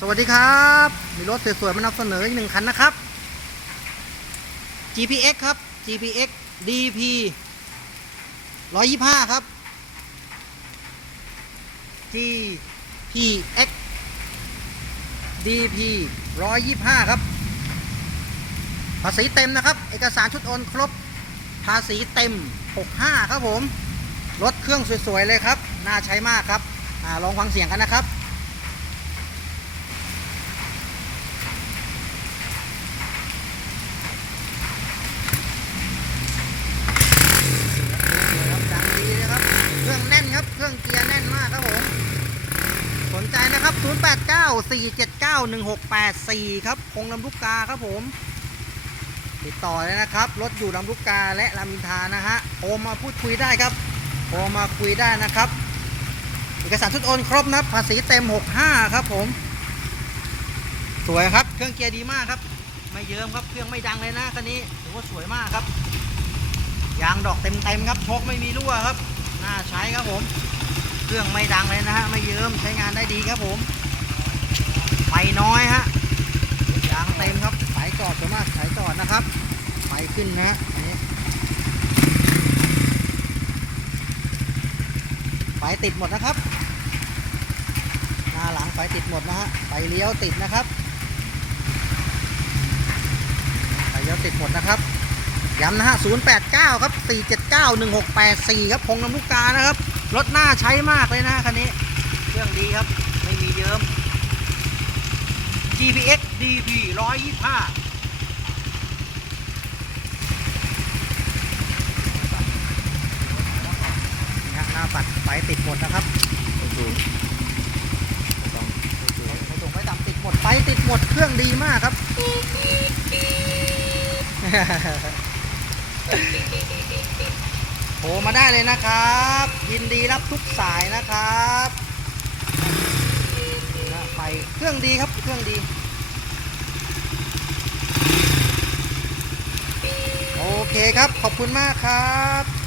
สวัสดีครับ มีรถสวยๆมานำเสนออีกหนึ่งคันนะครับ GPX ครับ GPX DP 125 ครับ GPX DP 125 ครับ ภาษีเต็มนะครับ เอกสารชุดโอนครบ ภาษีเต็ม 65 ครับผม รถเครื่องสวยๆเลยครับ น่าใช้มากครับอาลองฟังเสียงกันนะครับดังดีเลยครับ เครื่องแน่นครับ เครื่องเกียร์แน่นมากครับผม สนใจนะครับ 0894791684 ครับคงลำลูกกาครับผม ติดต่อเลยนะครับ รถอยู่ลำลูกกาและรามอินทานะฮะโทรมาพูดคุยได้ครับโทรมาคุยได้นะครับเอกสารชุดโอนครบนะครับภาษีเต็ม 65 ครับผม สวยครับ เครื่องเกียร์ดีมากครับ ไม่เยิ้มครับ เครื่องไม่ดังเลยนะคันนี้ถือว่าสวยมากครับ ยางดอกเต็มๆครับโชคไม่มีรั่วครับ น่าใช้ครับผม เครื่องไม่ดังเลยนะฮะ ไม่เยิ้มใช้งานได้ดีครับผมไฟน้อยฮะยางเต็มครับ สายจอดส่วนมากสายจอดนะครับ ไฟขึ้นนะฮะอันนี้ไฟติดหมดนะครับ หน้าหลังไฟติดหมดนะฮะ ไฟเลี้ยวติดนะครับ ไฟเลี้ยวติดหมดนะครับ ย้ำนะฮะ 089 ครับ 479 1684 ครับพงน้ำลูกกานะครับ รถหน้าใช้มากเลยนะคันนี้ เครื่องดีครับ ไม่มีเยิ้ม GPX DP 125หน้าปัดไฟติดหมดนะครับไม่สูงไม่ต่ำติดหมดไฟติดหมดเครื่องดีมากครับ โทรมาได้เลยนะครับ ยินดีรับทุกสายนะครับไฟเครื่องดีครับเครื่องดี โอเคครับขอบคุณมากครับ